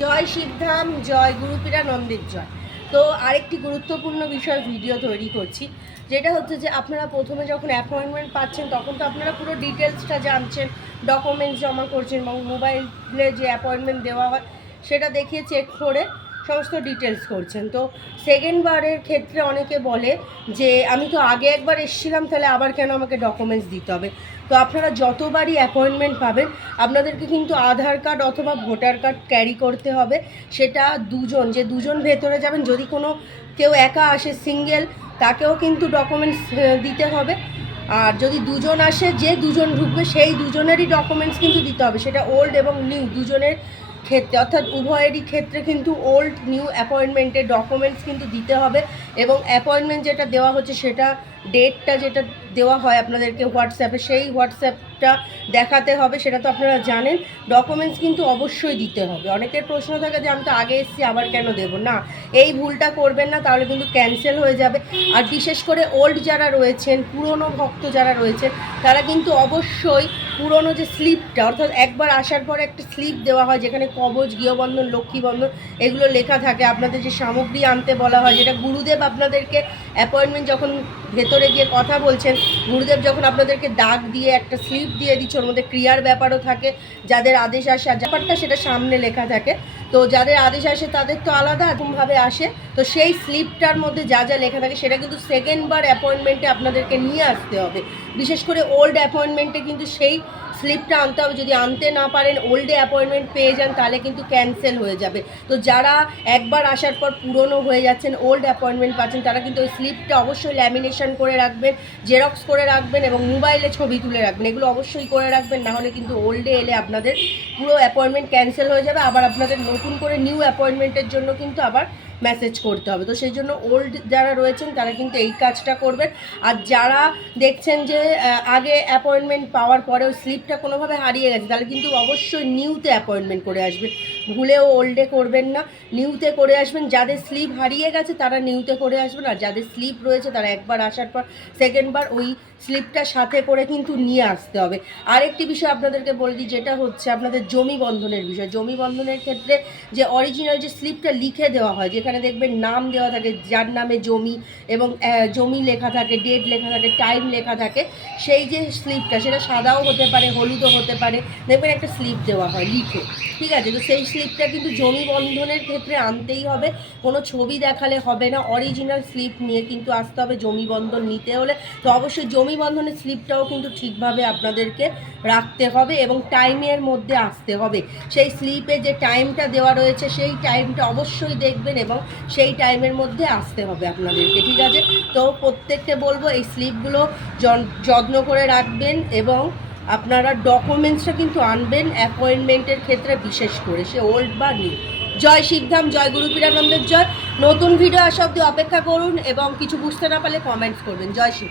জয় শিবধাম, জয় গুরুপীরানন্দের জয়। তো আরেকটি গুরুত্বপূর্ণ বিষয় ভিডিও তৈরি করছি, যেটা হচ্ছে যে আপনারা প্রথমে যখন অ্যাপয়েন্টমেন্ট পাচ্ছেন তখন তো আপনারা পুরো ডিটেলসটা জানছেন, ডকুমেন্টস জমা করছেন এবং মোবাইলে যে অ্যাপয়েন্টমেন্ট দেওয়া হয় সেটা দেখিয়ে চেক করে সমস্ত ডিটেলস করছেন। তো সেকেন্ড বারের ক্ষেত্রে অনেকে বলে যে আমি তো আগে একবার এসেছিলাম, তাহলে আবার কেন আমাকে ডকুমেন্টস দিতে হবে। তো আপনারা যতবারই অ্যাপয়েন্টমেন্ট পাবেন আপনাদেরকে কিন্তু আধার কার্ড অথবা ভোটার কার্ড ক্যারি করতে হবে। সেটা দুজন ভেতরে যাবেন, যদি কোনো কেউ একা আসে সিঙ্গেল, তাকেও কিন্তু ডকুমেন্টস দিতে হবে। আর যদি দুজন আসে, যে দুজন ঢুকবে সেই দুজনেরই ডকুমেন্টস কিন্তু দিতে হবে, সেটা ওল্ড এবং নিউ দুজনের ক্ষেত্রে, অর্থাৎ উভয়েরই ক্ষেত্রে কিন্তু ওল্ড নিউ অ্যাপয়েন্টমেন্টের ডকুমেন্টস কিন্তু দিতে হবে। এবং অ্যাপয়েন্টমেন্ট যেটা দেওয়া হচ্ছে সেটা ডেটটা যেটা দেওয়া হয় আপনাদেরকে হোয়াটসঅ্যাপে, সেই হোয়াটসঅ্যাপটা দেখাতে হবে, সেটা তো আপনারা জানেন। ডকুমেন্টস কিন্তু অবশ্যই দিতে হবে। অনেকের প্রশ্ন থাকে যে আমি তো আগে এসেছি আবার কেন দেবো, না, এই ভুলটা করবেন না, তাহলে কিন্তু ক্যান্সেল হয়ে যাবে। আর বিশেষ করে ওল্ড যারা রয়েছেন, পুরনো ভক্ত যারা রয়েছেন, তারা কিন্তু অবশ্যই পুরনো যে স্লিপটা, অর্থাৎ একবার আসার পরে একটা স্লিপ দেওয়া হয় যেখানে কবচ, গৃহবন্ধন, লক্ষ্মীবন্ধন এগুলো লেখা থাকে, আপনাদের যে সামগ্রী আনতে বলা হয়, যেটা গুরুদেব আপনাদেরকে অ্যাপয়েন্টমেন্ট যখন ভেতরে গিয়ে কথা বলছেন, গুরুদেব যখন আপনাদেরকে ডাক দিয়ে একটা স্লিপ দিয়ে দিচ্ছে, ওর মধ্যে ক্রিয়ার ব্যাপারও থাকে, যাদের আদেশ আসে আর ব্যাপারটা সেটা সামনে লেখা থাকে। তো যাদের আদেশ আসে তাদের তো আলাদা এরকমভাবে আসে। তো সেই স্লিপটার মধ্যে যা যা লেখা থাকে সেটা কিন্তু সেকেন্ড বার অ্যাপয়েন্টমেন্টে আপনাদেরকে নিয়ে আসতে হবে। বিশেষ করে ওল্ড অ্যাপয়েন্টমেন্টে কিন্তু সেই স্লিপটা আনতে হবে। যদি আনতে না পারেন, ওল্ডে অ্যাপয়েন্টমেন্ট পেয়ে যান, তাহলে কিন্তু ক্যান্সেল হয়ে যাবে। তো যারা একবার আসার পর পুরনো হয়ে যাচ্ছেন, ওল্ড অ্যাপয়েন্টমেন্ট পাচ্ছেন, তারা কিন্তু ওই স্লিপটা অবশ্যই ল্যামিনেশন করে রাখবেন, জেরক্স করে রাখবেন এবং মোবাইলে ছবি তুলে রাখবেন। এগুলো অবশ্যই করে রাখবেন, নাহলে কিন্তু ওল্ডে এলে আপনাদের পুরো অ্যাপয়েন্টমেন্ট ক্যান্সেল হয়ে যাবে। আবার আপনাদের নতুন করে নিউ অ্যাপয়েন্টমেন্টের জন্য কিন্তু আবার মেসেজ করতে হবে। তো সেই জন্য ওল্ড যারা রয়েছেন তারা কিন্তু এই কাজটা করবেন। আর যারা দেখছেন যে আগে অ্যাপয়েন্টমেন্ট পাওয়ার পরেও স্লিপটা কোনোভাবে হারিয়ে গেছে, তাহলে কিন্তু অবশ্যই নিউতে অ্যাপয়েন্টমেন্ট করে আসবেন, ভুলেও ওল্ডে করবেন না, নিউতে করে আসবেন। যাদের স্লিপ হারিয়ে গেছে তারা নিউতে করে আসবেন, আর যাদের স্লিপ রয়েছে তারা একবার আসার পর সেকেন্ডবার ওই স্লিপটা সাথে করে কিন্তু নিয়ে আসতে হবে। আরেকটি বিষয় আপনাদেরকে বলে দিই, যেটা হচ্ছে আপনাদের জমি বন্ধনের বিষয়। জমি বন্ধনের ক্ষেত্রে যে অরিজিনাল যে স্লিপটা লিখে দেওয়া হয়, যেখানে দেখবেন নাম দেওয়া থাকে, যার নামে জমি এবং জমি লেখা থাকে, ডেট লেখা থাকে, টাইম লেখা থাকে, সেই যে স্লিপটা সেটা সাদাও হতে পারে, হলুদও হতে পারে, দেখবেন একটা স্লিপ দেওয়া হয় লিখে, ঠিক আছে। তো সেই স্লিপটা কিন্তু জমি বন্ধনের ক্ষেত্রে আনতেই হবে, কোনো ছবি দেখালে হবে না, অরিজিনাল স্লিপ নিয়ে কিন্তু আসতে হবে জমি বন্ধন নিতে হলে। তো অবশ্যই জমি বন্ধনের স্লিপটাও কিন্তু ঠিকভাবে আপনাদেরকে রাখতে হবে এবং টাইমের মধ্যে আসতে হবে। সেই স্লিপে যে টাইমটা দেওয়া রয়েছে সেই টাইমটা অবশ্যই দেখবেন এবং সেই টাইমের মধ্যে আসতে হবে আপনাদেরকে, ঠিক আছে। তো প্রত্যেককে বলবো এই স্লিপগুলো যত্ন করে রাখবেন এবং আপনারা ডকুমেন্টসটা কিন্তু আনবেন অ্যাপয়েন্টমেন্টের ক্ষেত্রে, বিশেষ করে সে ওল্ড বা নিউ। জয় শিবধাম, জয় গুরুপীরানন্দের জয়। নতুন ভিডিও আসা অবধি অপেক্ষা করুন এবং কিছু বুঝতে না পারলে কমেন্টস করবেন। জয় শিব।